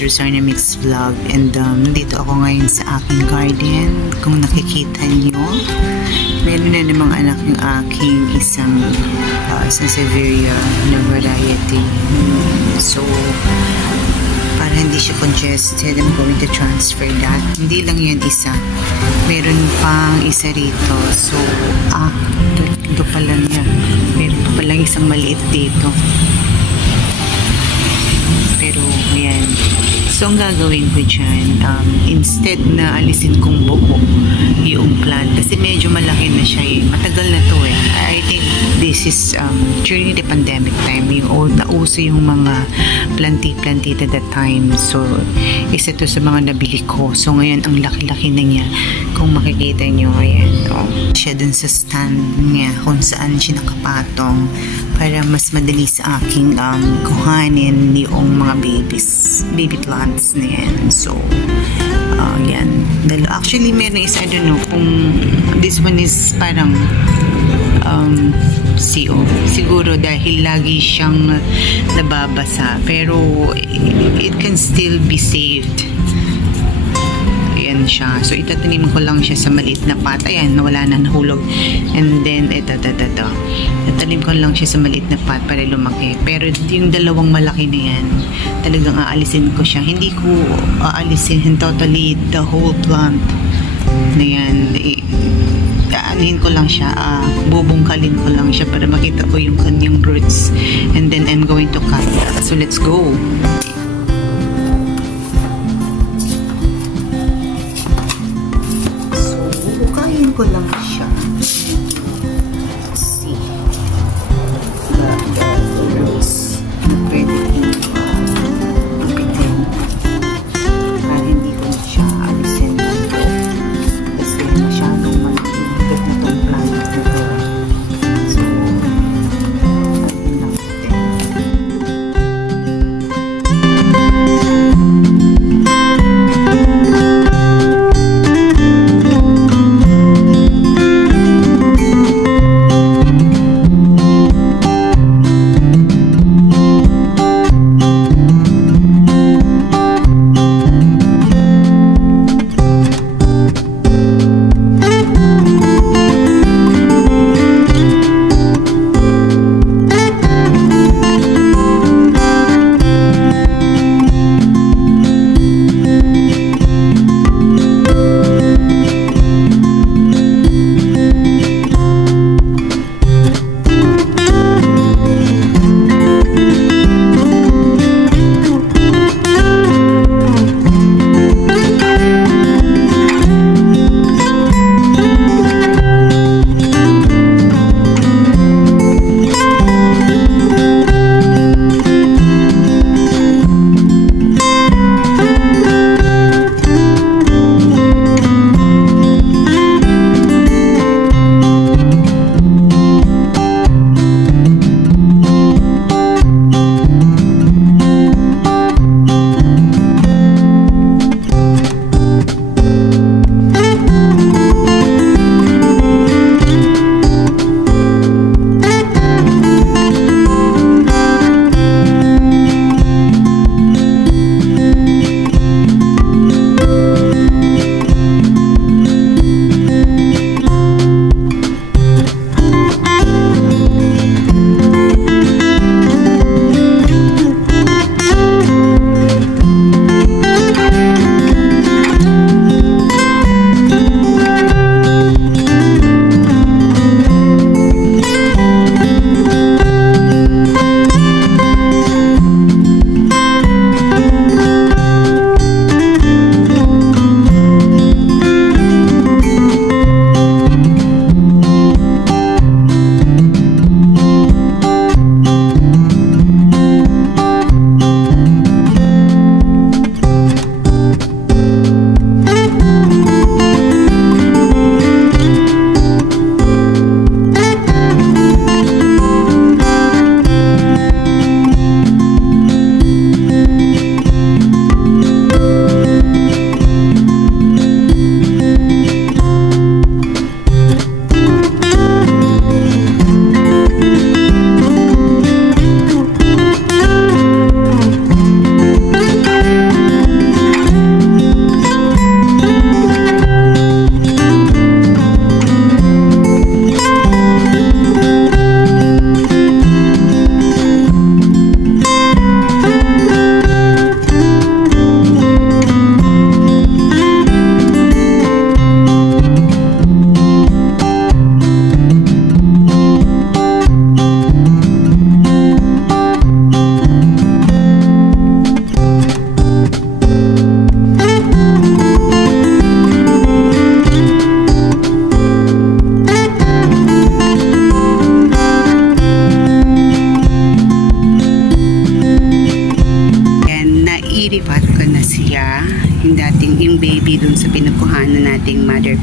is Rosarna Mix Vlog, and nandito ako ngayon sa aking garden. Kung nakikita nyo, meron na namang anak yung aking isang Sansevieria na variety. So, para hindi siya congested, I'm going to transfer that. Hindi lang yan isa. Meron pang isa rito. So, ito pala niya. Meron pa palang isang maliit dito. Pero, ayan. So, ang gagawin ko dyan, instead na alisin kong buo yung plant, kasi medyo malaki na siya eh. Matagal na to eh. I think this is during the pandemic time, yung nauso yung mga planti at that time. So, isa to sa mga nabili ko. So, ngayon, ang laki-laki na niya. Kung makikita nyo, ayan. Siya dun sa stand niya, kung saan siya nakapatong para mas madali sa aking kuhanin yung mga baby plants na yan. So, yan. Actually, meron isa, I don't know, kung this one is parang siguro dahil lagi siyang nababasa, pero it can still be saved. Ayan siya. So, itatanim ko lang siya sa maliit na pot. Ayan, wala na, nahulog. And then, ito. Tatanim ko lang siya sa maliit na pot para lumaki. Pero yung dalawang malaki na yan, talagang aalisin ko siya. Hindi ko aalisin totally the whole plant na yan. Aanihin ko lang siya, bubungkalin ko lang siya para makita ko yung kanyang roots. And then, I'm going to cut. So, let's go! Ko lang siya. Let's see. The roots na pwede lupitin. Para hindi ko na siya alisin dito. Kasi masyadong malaki na itong plant na ito. So, alisin lang natin.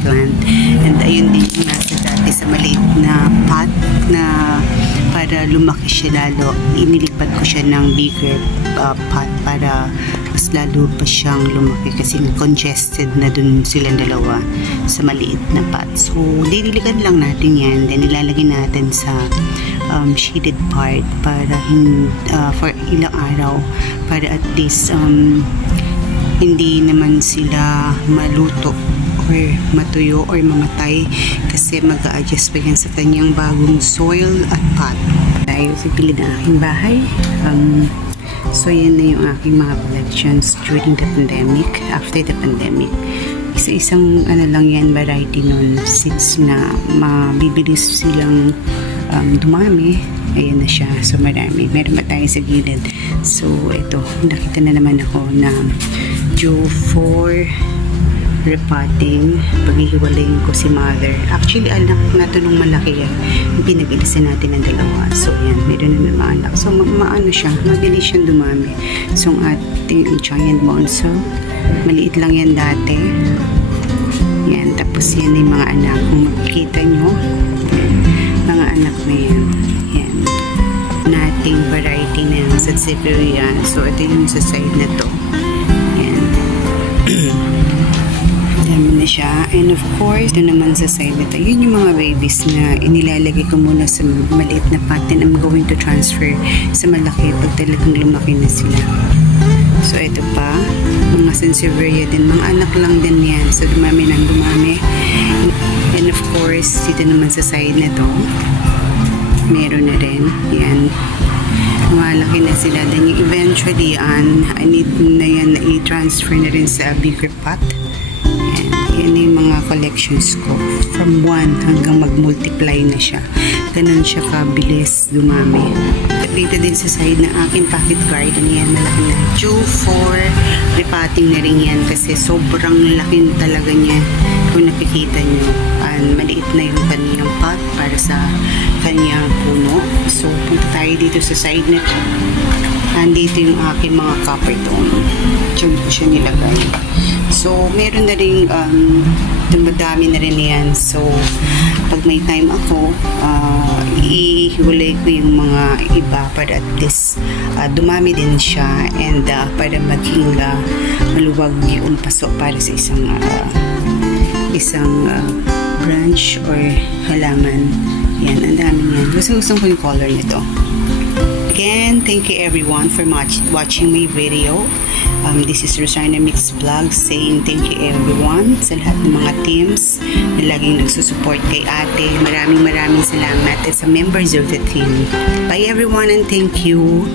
plant. And ayun din yung nasa dati sa maliit na pot na para lumaki siya lalo. Inilipat ko siya ng bigger pot para mas lalo pa siyang lumaki kasi congested na dun silang dalawa sa maliit na pot. So, didiligan lang natin yan. Then, ilalagay natin sa shaded part para for ilang araw para at least hindi naman sila maluto or matuyo or mamatay kasi mag-a-adjust pa yan sa kanyang bagong soil at pot. Tayo sa gilid ng aking bahay. So yan na yung aking mga collections during the pandemic, after the pandemic. Isa-isang lang yan variety nun since na mabibilis silang dumami. Ayan na siya. So, marami. Meron pa tayo sa gilid. So, ito. Nakita na naman ako na due for repotting. Paghihiwalayin ko si mother. Actually, anak natin nung malaki yan. Pinag-ilisan natin ang dalawa. So, ayan. Meron na naman anak. So, maano siya. Mabilis siyang dumami. So, ang ating giant monso. Maliit lang yan dati. Yan. Tapos, yan yung mga anak. Kung makikita nyo, mga anak na yan. Yan. Nating variety na yung Sansevieria. So, ito yung sa side na to. Yan. Dami na siya. And of course, ito naman sa side na to. Yun yung mga babies na inilalagay ko muna sa maliit na pot. And I'm going to transfer sa malaki pag talagang lumaki na sila. So, ito pa. Mga Sansevieria din. Mga anak lang din yan. So, dumami ng dumami. And of course, dito naman sa side na to, meron na rin. Yan. Malaki na sila. Then yung eventually, I need na yan na i-transfer na rin sa bigger pot. Yan. Yan yung mga collections ko. From 1 hanggang mag-multiply na siya. Ganun siya kabilis dumami. At dito din sa side ng aking pocket garden, yan, malaki na. Due for repotting na rin yan kasi sobrang laki talaga niya. Kung nakikita nyo, maliit na yung kanyang pot para sa kanyang puno. So, punta tayo dito sa side na ito. Andito yung aking mga copper tone. Diyan ko siya nilagay. So, meron na rin, dumadami na rin yan. So, pag may time ako, ihiwalay ko yung mga iba para at least dumami din siya and para maging maluwag yung paso para sa isang branch or halaman. Yan, ang dami yan. Gusto ko yung color nito. Again, thank you everyone for watching my video. This is Rosarna Mix Vlog saying thank you everyone sa lahat ng mga teams na laging nagsusupport kay ate. Maraming salamat at sa members of the team. Bye everyone and thank you.